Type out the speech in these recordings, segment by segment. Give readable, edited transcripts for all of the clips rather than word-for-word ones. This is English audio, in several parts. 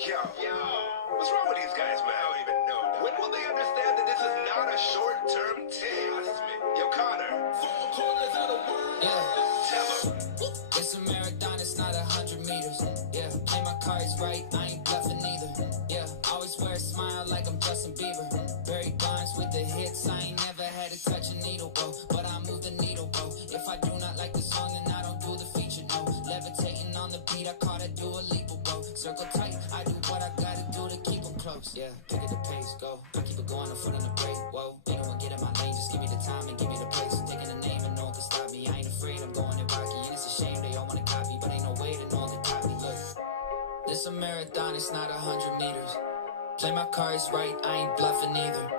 Yo, what's wrong with these guys, man? I don't even know. When will they understand that this is not a short-term thing? Yo, Connor. Yeah. Tell him. It's a marathon, it's not 100 meters. Yeah, play my cards right, I ain't bluffing either. Yeah, always wear a smile like I'm Justin Bieber. Barry Bonds with the hits, I ain't never had to touch a needle, bro. But I move the needle, bro. If I do not like the song, then I don't do the feature, no. Levitating on the beat, I call that Dua Lipa, bro. Circle tight, I do what I gotta do to keep them close. Yeah, pick at the pace, go. I keep it going, a foot in the brake, whoa. Ain't no one get in my lane, just give me the time and give me the place. I'm taking a name and no one can stop me. I ain't afraid, I'm going in rocky, and it's a shame they all wanna copy, but ain't no way to know they copy. Look, this a marathon, it's not 100 meters. Play my cards right, I ain't bluffing either.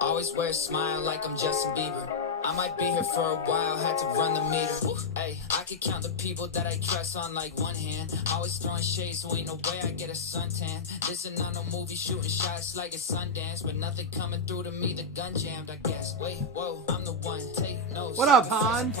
Always wear a smile like I'm Justin Bieber. I might be here for a while, had to run the meter. Hey, I could count the people that I trust on like one hand. Always throwing shades, so ain't no way I get a suntan. This is not no movie, shooting shots like it's Sundance, but nothing coming through to me, the gun jammed, I guess. Wait, whoa, I'm the one, take notes. What up, Hans?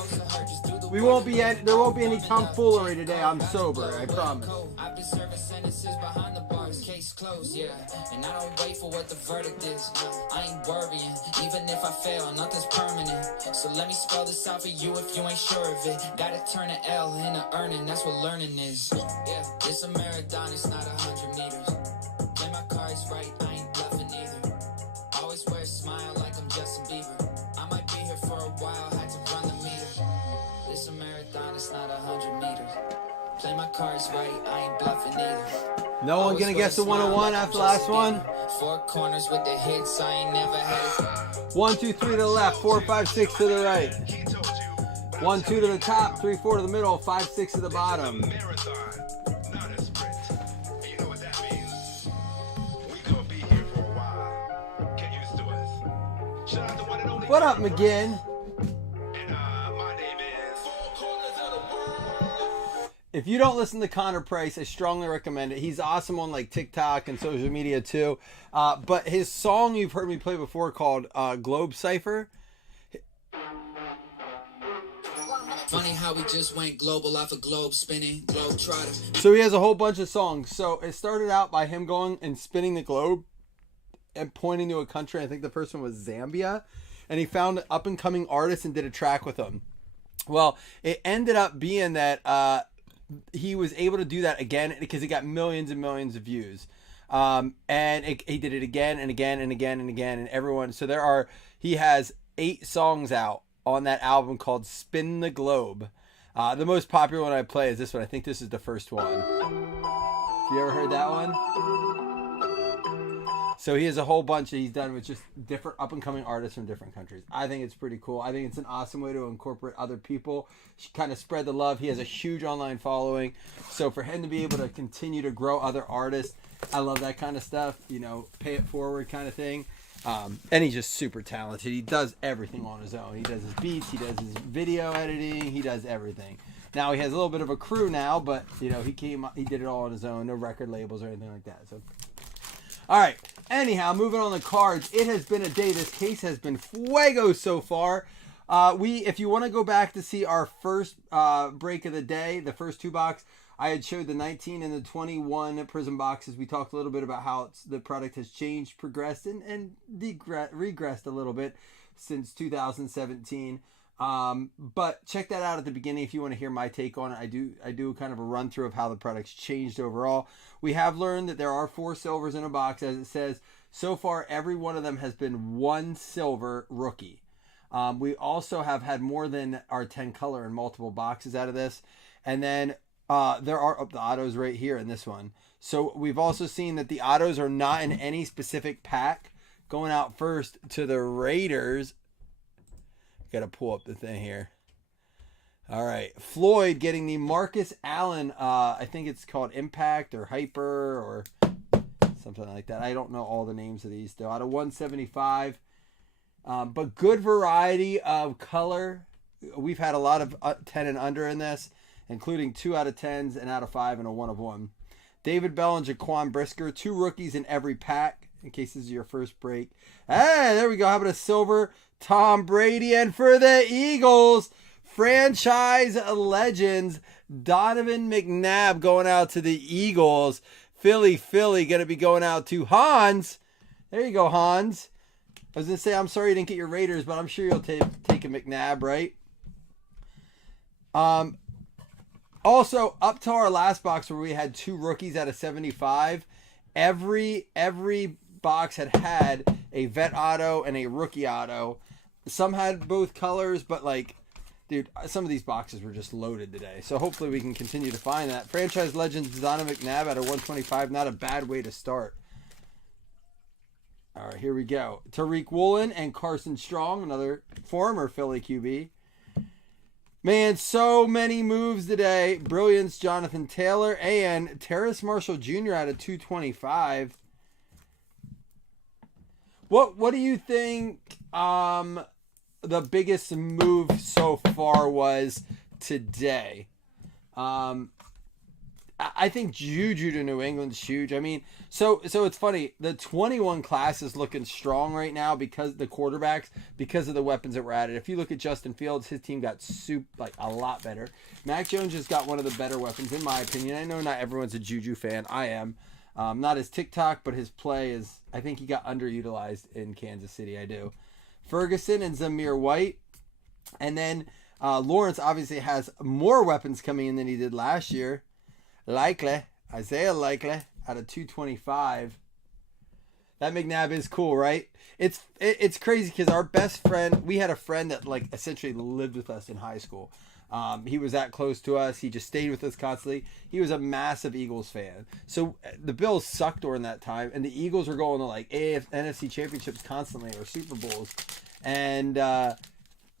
There won't be any tomfoolery today. I'm sober, I promise. I've been serving sentences behind the bars, case closed, yeah. And I don't wait for what the verdict is. I ain't worrying, even if I fail, nothing's permanent. So let me spell this out for you if you ain't sure of it. Gotta turn an L into earning, that's what learning is. Yeah, it's a marathon, it's not 100 meters. Play my cards right, I ain't bluffing either. Always wear a smile like I'm Justin Bieber. I might be here for a while, had to run the meter. It's a marathon, it's not 100 meters. Play my cards right, I ain't bluffing either. No one gonna guess the 101 after the last one? Four corners with the hits, I ain't never had. 1, 2, 3 to the left, 4, 5, 6 to the right. He told you. 1, 2 to the top, 3, 4 to the middle, 5, 6 to the bottom. Marathon, not a sprint. And you know what that means? We gonna be here for a while. Get used to us. Shout out to one and only. What up, McGinn? And my name is. If you don't listen to Connor Price, I strongly recommend it. He's awesome on like TikTok and social media too. But his song you've heard me play before called Globe Cipher. Funny how we just went global off a globe spinning, globe trotter. So he has a whole bunch of songs. So it started out by him going and spinning the globe and pointing to a country. I think the person was Zambia. And he found an up and coming artist and did a track with him. Well, it ended up being that he was able to do that again because he got millions and millions of views. And he did it again and again and again and again. And everyone, so he has 8 songs out on that album called Spin the Globe. The most popular one I play is this one. I think this is the first one. Have you ever heard that one? So he has a whole bunch that he's done with just different up-and-coming artists from different countries. I think it's pretty cool. I think it's an awesome way to incorporate other people, kind of spread the love. He has a huge online following. So for him to be able to continue to grow other artists, I love that kind of stuff. You know, pay it forward kind of thing. And he's just super talented. He does everything on his own. He does his beats. He does his video editing. He does everything. Now he has a little bit of a crew now, but you know he did it all on his own. No record labels or anything like that. So, all right. Anyhow, moving on the cards. It has been a day. This case has been fuego so far. If you want to go back to see our first break of the day, the first 2 box, I had showed the 19 and the 21 Prizm boxes. We talked a little bit about how the product has changed, progressed, and regressed a little bit since 2017. But check that out at the beginning if you want to hear my take on it. I do kind of a run through of how the product's changed overall. We have learned that there are 4 silvers in a box, as it says. So far, every one of them has been 1 silver rookie. We also have had more than our 10 color in multiple boxes out of this. And then there are the autos right here in this one. So we've also seen that the autos are not in any specific pack. Going out first to the Raiders. Got to pull up the thing here. All right. Floyd getting the Marcus Allen. I think it's called Impact or Hyper or something like that. I don't know all the names of these still. Out of 175. But good variety of color. We've had a lot of 10 and under in this, including 2 out of 10s, and out of 5, and a 1 of 1. David Bell and Jaquan Brisker, 2 rookies in every pack, in case this is your first break. Hey, there we go. How about a silver Tom Brady? And for the Eagles, franchise legends, Donovan McNabb going out to the Eagles. Philly going to be going out to Hans. There you go, Hans. I was going to say, I'm sorry you didn't get your Raiders, but I'm sure you'll take a McNabb, right? Also, up to our last box where we had 2 rookies out of 75, every box had a vet auto and a rookie auto. Some had both colors, but like, dude, some of these boxes were just loaded today. So hopefully we can continue to find that. Franchise Legends Donovan McNabb at a 125, not a bad way to start. All right, here we go. Tariq Woolen and Carson Strong, another former Philly QB. Man, so many moves today. Brilliance, Jonathan Taylor, and Terrace Marshall Jr. out of 225. What do you think the biggest move so far was today? I think Juju to New England's huge. I mean, so it's funny. The 21 class is looking strong right now because the quarterbacks, because of the weapons that were added. If you look at Justin Fields, his team got a lot better. Mac Jones just got one of the better weapons, in my opinion. I know not everyone's a Juju fan. I am. Not his TikTok, but his play is, I think he got underutilized in Kansas City. I do. Ferguson and Zamir White. And then Lawrence obviously has more weapons coming in than he did last year. Isaiah Likely out of 225. That McNabb is cool, right? It's crazy because our best friend, we had a friend that like essentially lived with us in high school. He was that close to us. He just stayed with us constantly. He was a massive Eagles fan. So the Bills sucked during that time, and the Eagles were going to like NFC championships constantly or Super Bowls. And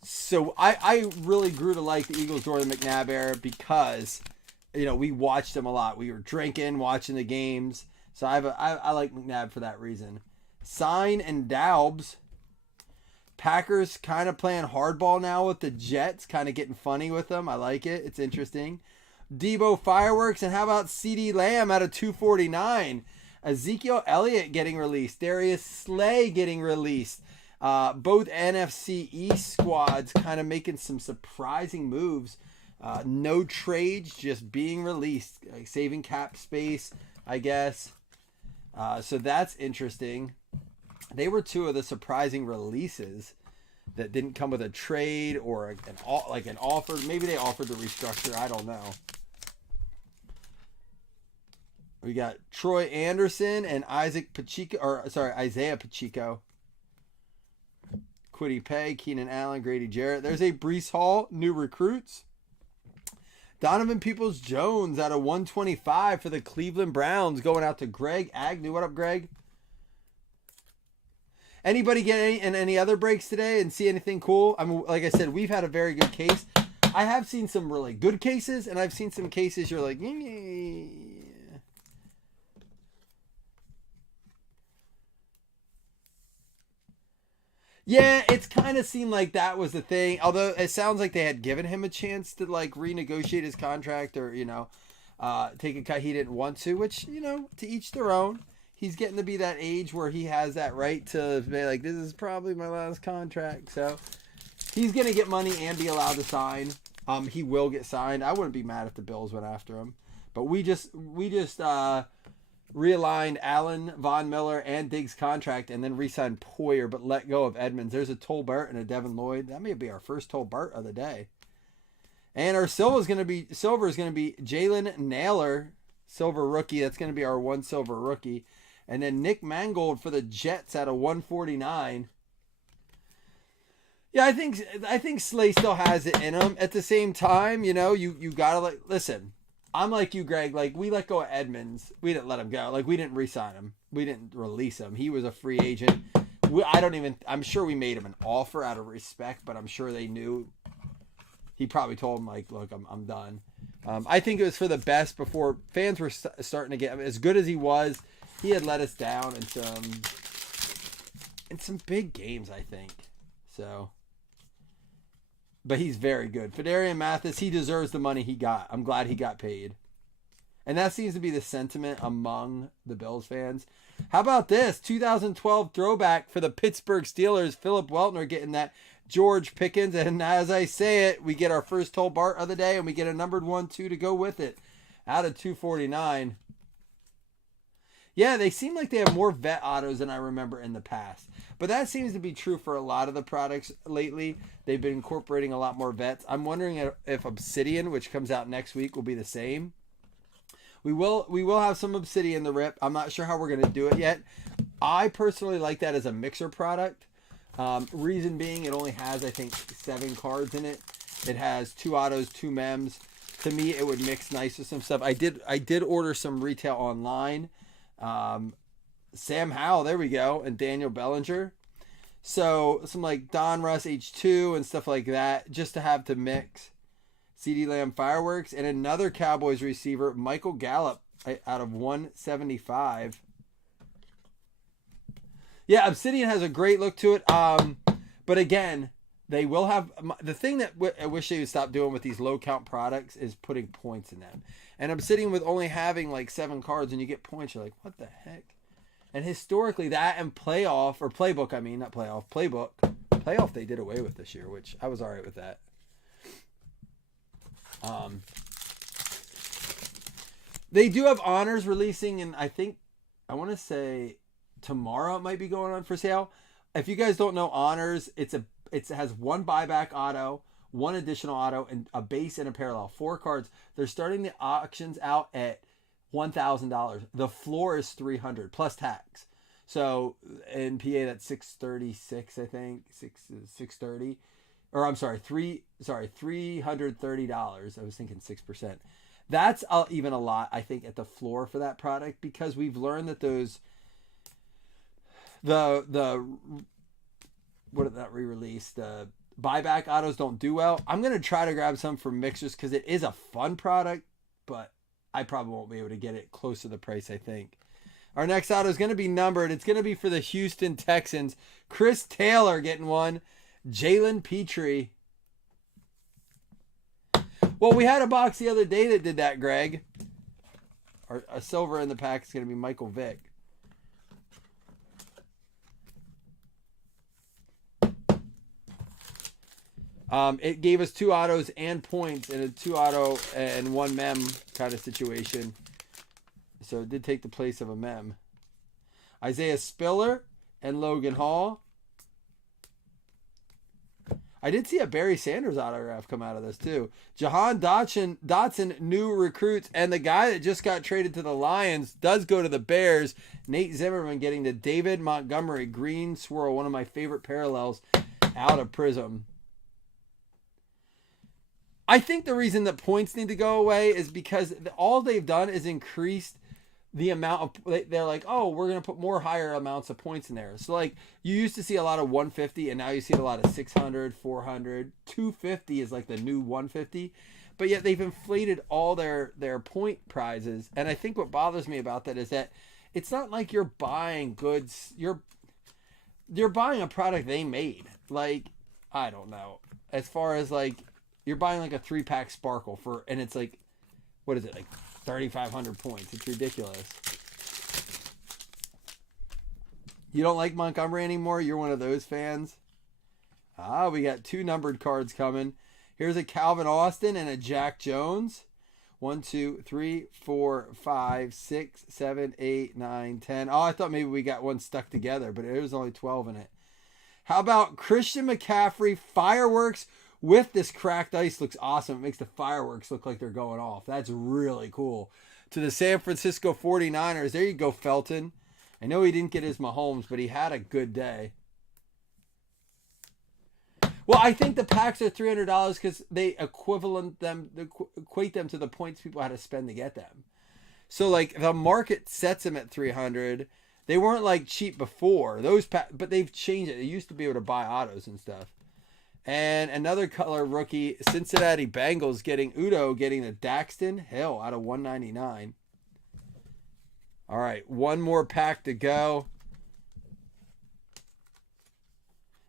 so I really grew to like the Eagles during the McNabb era because, you know, we watched them a lot. We were drinking, watching the games. So I like McNabb for that reason. Sign and Daubs. Packers kind of playing hardball now with the Jets, kind of getting funny with them. I like it. It's interesting. Debo Fireworks, and how about CD Lamb out of 249? Ezekiel Elliott getting released. Darius Slay getting released. Both NFC East squads kind of making some surprising moves. No trades, just being released, like saving cap space, I guess. So that's interesting. They were 2 of the surprising releases that didn't come with a trade or an offer. Maybe they offered the restructure. I don't know. We got Troy Anderson and Isaiah Pacheco. Kwity Paye, Keenan Allen, Grady Jarrett. There's a Breece Hall, new recruits. Donovan Peoples-Jones out of 125 for the Cleveland Browns, going out to Greg Agnew. What up, Greg? Anybody get any other breaks today and see anything cool? I mean, like I said, we've had a very good case. I have seen some really good cases, and I've seen some cases you're like, yeah, it's kind of seemed like that was the thing. Although it sounds like they had given him a chance to like renegotiate his contract or, you know, take a cut he didn't want to, which, you know, to each their own. He's getting to be that age where he has that right to be like, this is probably my last contract. So he's going to get money and be allowed to sign. He will get signed. I wouldn't be mad if the Bills went after him. But we just realigned Allen, Von Miller, and Diggs' contract and then re-signed Poyer, but let go of Edmonds. There's a Tolbert and a Devin Lloyd. That may be our first Tolbert of the day. And our silver is going to be Jalen Naylor, silver rookie. That's going to be our 1 silver rookie. And then Nick Mangold for the Jets at a 149. Yeah, I think Slay still has it in him. At the same time, you know, you gotta listen. I'm like you, Greg. Like, we let go of Edmonds. We didn't let him go. Like, we didn't re-sign him. We didn't release him. He was a free agent. I'm sure we made him an offer out of respect, but I'm sure they knew. He probably told him, like, look, I'm done. I think it was for the best before fans were starting to get, as good as he was, he had let us down in some big games, I think. So, but he's very good. Fedarian Mathis, he deserves the money he got. I'm glad he got paid. And that seems to be the sentiment among the Bills fans. How about this? 2012 throwback for the Pittsburgh Steelers. Philip Weltner getting that George Pickens. And as I say it, we get our first Tolbert of the day, and we get a numbered 1-2 to go with it. Out of 249. Yeah, they seem like they have more vet autos than I remember in the past. But that seems to be true for a lot of the products lately. They've been incorporating a lot more vets. I'm wondering if Obsidian, which comes out next week, will be the same. We will have some Obsidian the rip. I'm not sure how we're going to do it yet. I personally like that as a mixer product. Reason being, it only has, I think, 7 cards in it. It has 2 autos, 2 mems. To me, it would mix nice with some stuff. I did order some retail online. Sam Howell, there we go, and Daniel Bellinger. So some like Don Russ H2 and stuff like that, just to have to mix. CeeDee Lamb Fireworks and another Cowboys receiver, Michael Gallup, out of 175. Yeah, Obsidian has a great look to it. But again, they will have the thing that I wish they would stop doing with these low count products is putting points in them. And Obsidian with only having like 7 cards and you get points, you're like, what the heck? And historically, that and playbook, they did away with this year, which I was all right with that. They do have honors releasing, and I want to say tomorrow it might be going on for sale. If you guys don't know honors, it has 1 buyback auto, 1 additional auto, and a base and a parallel. 4 cards. They're starting the auctions out at $1,000. The floor is $300 plus tax. So in PA that's $636, I think. $630. Or I'm sorry, $330. I was thinking 6%. That's even a lot, I think, at the floor for that product, because we've learned that those what did that re-release? The buyback autos don't do well. I'm gonna try to grab some for mixers because it is a fun product, but I probably won't be able to get it close to the price, I think. Our next auto is going to be numbered. It's going to be for the Houston Texans. Chris Taylor getting one. Jalen Petrie. Well, we had a box the other day that did that, Greg. A silver in the pack is going to be Michael Vick. It gave us 2 autos and points in a 2 auto and 1 mem kind of situation. So it did take the place of a mem. Isaiah Spiller and Logan Hall. I did see a Barry Sanders autograph come out of this too. Jahan Dotson, new recruits, and the guy that just got traded to the Lions does go to the Bears. Nate Zimmerman getting the David Montgomery green swirl, one of my favorite parallels out of Prizm. I think the reason that points need to go away is because all they've done is increased the amount of, they're like, oh, we're going to put more higher amounts of points in there. So like you used to see a lot of 150 and now you see a lot of 600, 400, 250 is like the new 150. But yet they've inflated all their point prizes. And I think what bothers me about that is that it's not like you're buying goods. You're buying a product they made. Like, I don't know. As far as like, you're buying like a 3-pack Sparkle and it's like, what is it, like 3,500 points? It's ridiculous. You don't like Montgomery anymore? You're one of those fans? We got 2 numbered cards coming. Here's a Calvin Austin and a Jack Jones. 1, 2, 3, 4, 5, 6, 7, 8, 9, 10. Oh, I thought maybe we got one stuck together, but it was only 12 in it. How about Christian McCaffrey fireworks with this cracked ice? Looks awesome. It makes the fireworks look like they're going off. That's really cool. To the San Francisco 49ers. There you go, Felton. I know he didn't get his Mahomes, but he had a good day. Well, I think the packs are $300 because they equate them to the points people had to spend to get them. So like the market sets them at $300. They weren't like cheap before those, but they've changed it. They used to be able to buy autos and stuff. And another color rookie, Cincinnati Bengals getting the Daxton Hill out of 199. All right, one more pack to go.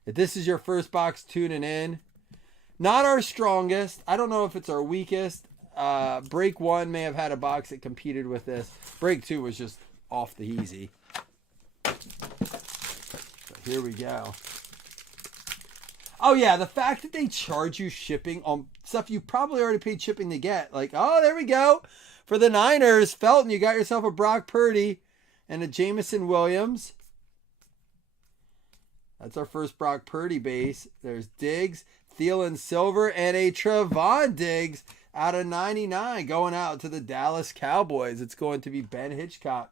If this is your first box tuning in, not our strongest. I don't know if it's our weakest. Break 1 may have had a box that competed with this. Break 2 was just off the easy. But here we go. Oh yeah, the fact that they charge you shipping on stuff you probably already paid shipping to get. Like, oh, there we go. For the Niners, Felton, you got yourself a Brock Purdy. and a Jamison Williams. That's our first Brock Purdy base. There's Diggs, Thielen silver, and a Trevon Diggs out of 99 going out to the Dallas Cowboys. It's going to be Ben Hitchcock.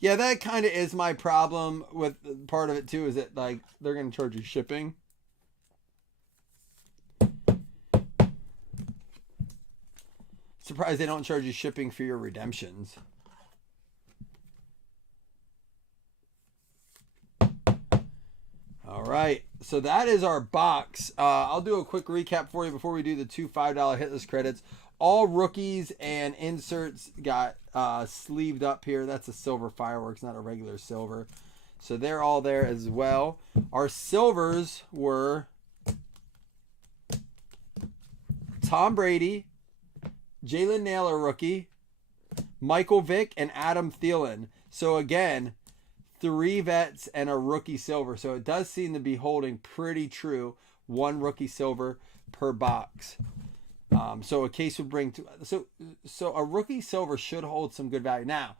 Yeah, that kind of is my problem with part of it too, is that like they're going to charge you shipping. Surprised they don't charge you shipping for your redemptions. All right, so that is our box. I'll do a quick recap for you before we do the two $5 hitless credits. All rookies and inserts got sleeved up here. That's a silver fireworks, not a regular silver. So they're all there as well. Our silvers were Tom Brady, Jalen Naylor rookie, Michael Vick, and Adam Thielen. So again, 3 vets and a rookie silver. So it does seem to be holding pretty true. 1 rookie silver per box. So a case would bring to so a rookie silver should hold some good value. Now,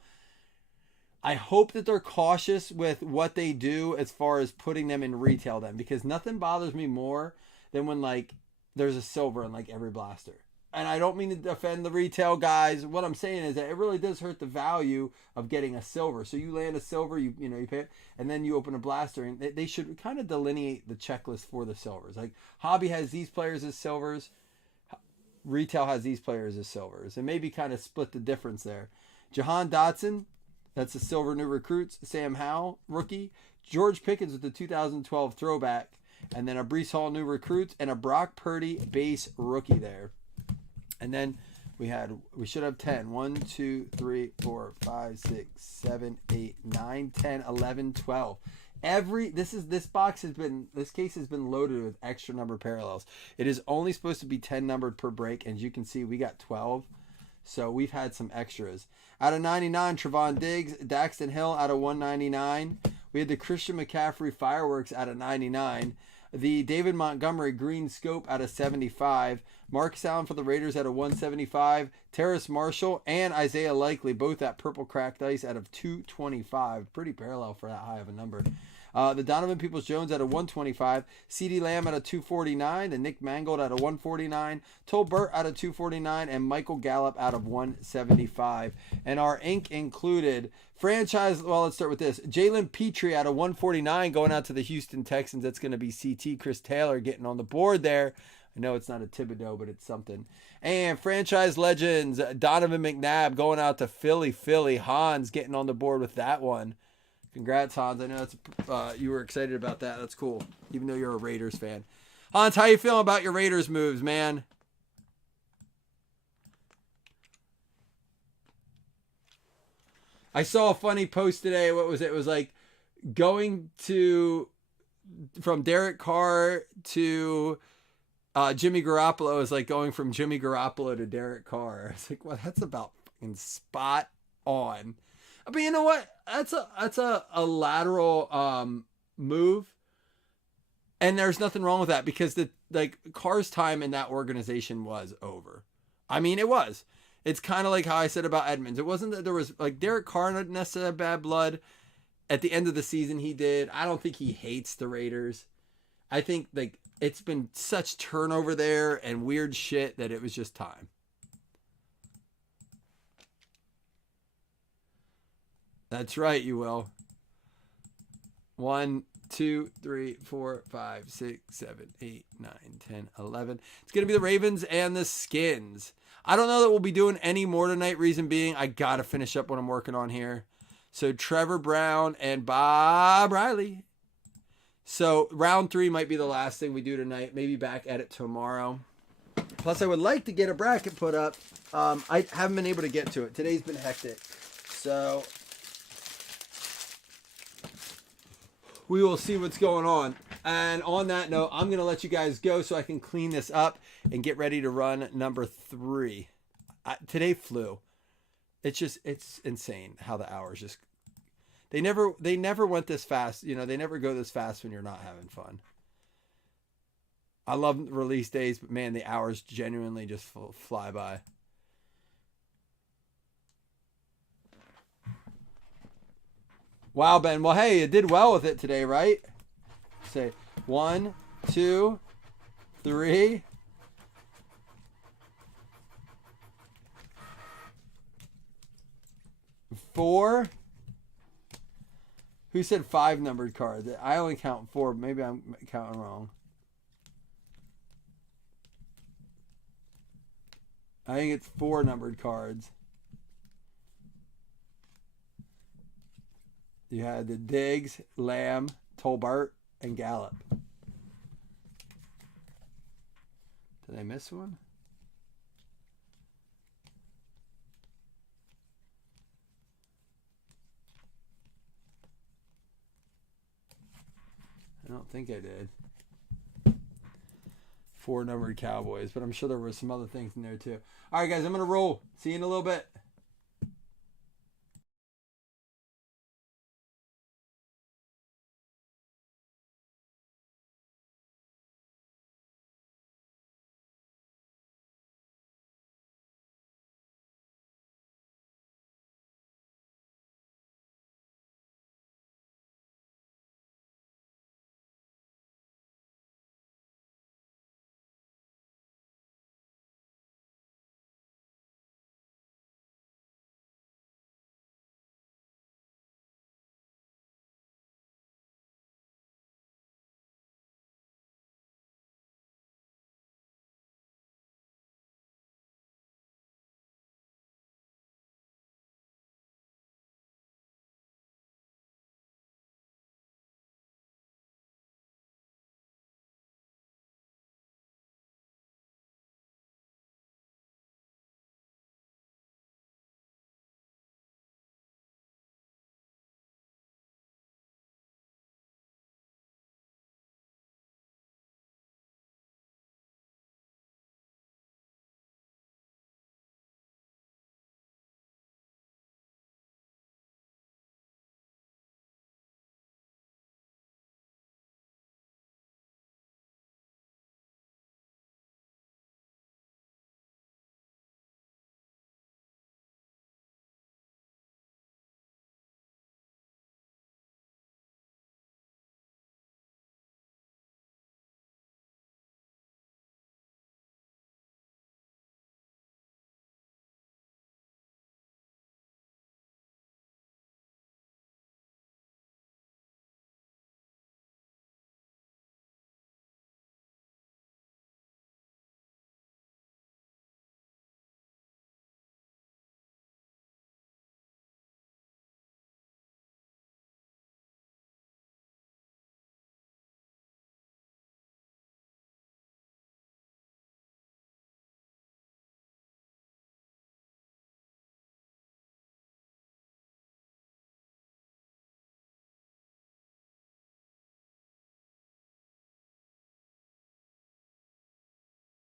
I hope that they're cautious with what they do as far as putting them in retail then, because nothing bothers me more than when like there's a silver in like every blaster. And I don't mean to offend the retail guys. What I'm saying is that it really does hurt the value of getting a silver. So you land a silver, you pay it, and then you open a blaster, and they should kind of delineate the checklist for the silvers. Like Hobby has these players as silvers, retail has these players as silvers, and maybe kind of split the difference there. Jahan Dotson, that's a silver new recruits. Sam Howell, rookie. George Pickens with the 2012 throwback, and then a Breece Hall new recruits, and a Brock Purdy base rookie there. And then we should have 10. 1, 2, 3, 4, 5, 6, 7, 8, 9, 10, 11, 12. This case has been loaded with extra number parallels. It is only supposed to be 10 numbered per break, and as you can see, we got 12. So we've had some extras. Out of 99, Trevon Diggs, Daxton Hill out of 199. We had the Christian McCaffrey fireworks out of 99. The David Montgomery green scope out of 75. Marcus Allen for the Raiders out of 175. Terrace Marshall and Isaiah Likely both at purple cracked ice out of 225. Pretty parallel for that high of a number. The Donovan Peoples-Jones out of 125. CeeDee Lamb out of 249. And Nick Mangold out of 149. Tolbert out of 249. And Michael Gallup out of 175. And our ink included franchise, well, let's start with this. Jalen Petrie out of 149 going out to the Houston Texans. That's going to be CT. Chris Taylor getting on the board there. I know it's not a Thibodeau, but it's something. And franchise legends, Donovan McNabb going out to Philly. Hans getting on the board with that one. Congrats, Hans. I know that's you were excited about that. That's cool, even though you're a Raiders fan. Hans, how you feeling about your Raiders moves, man? I saw a funny post today. What was it? It was like going from Derek Carr to Jimmy Garoppolo is like going from Jimmy Garoppolo to Derek Carr. It's like, well, that's about fucking spot on. But you know what? That's a lateral move, and there's nothing wrong with that because Carr's time in that organization was over. I mean, it was. It's kind of like how I said about Edmonds. It wasn't that there was like Derek Carr not necessarily had bad blood. At the end of the season, he did. I don't think he hates the Raiders. I think like it's been such turnover there and weird shit that it was just time. That's right, you will. 1, 2, 3, 4, 5, 6, 7, 8, 9, 10, 11. It's going to be the Ravens and the Skins. I don't know that we'll be doing any more tonight. Reason being, I got to finish up what I'm working on here. So Trevor Brown and Bob Riley. So round 3 might be the last thing we do tonight. Maybe back at it tomorrow. Plus, I would like to get a bracket put up. I haven't been able to get to it. Today's been hectic. So we will see what's going on. And on that note, I'm going to let you guys go so I can clean this up and get ready to run number 3. Today flew. It's insane how the hours just, they never went this fast. You know, they never go this fast when you're not having fun. I love release days, but man, the hours genuinely just fly by. Wow, Ben. Well, hey, you did well with it today, right? Say 1, 2, 3. 4. Who said 5 numbered cards? I only count 4. Maybe I'm counting wrong. I think it's 4 numbered cards. You had the Diggs, Lamb, Tolbert, and Gallup. Did I miss one? I don't think I did. 4 numbered Cowboys, but I'm sure there were some other things in there too. All right, guys, I'm going to roll. See you in a little bit.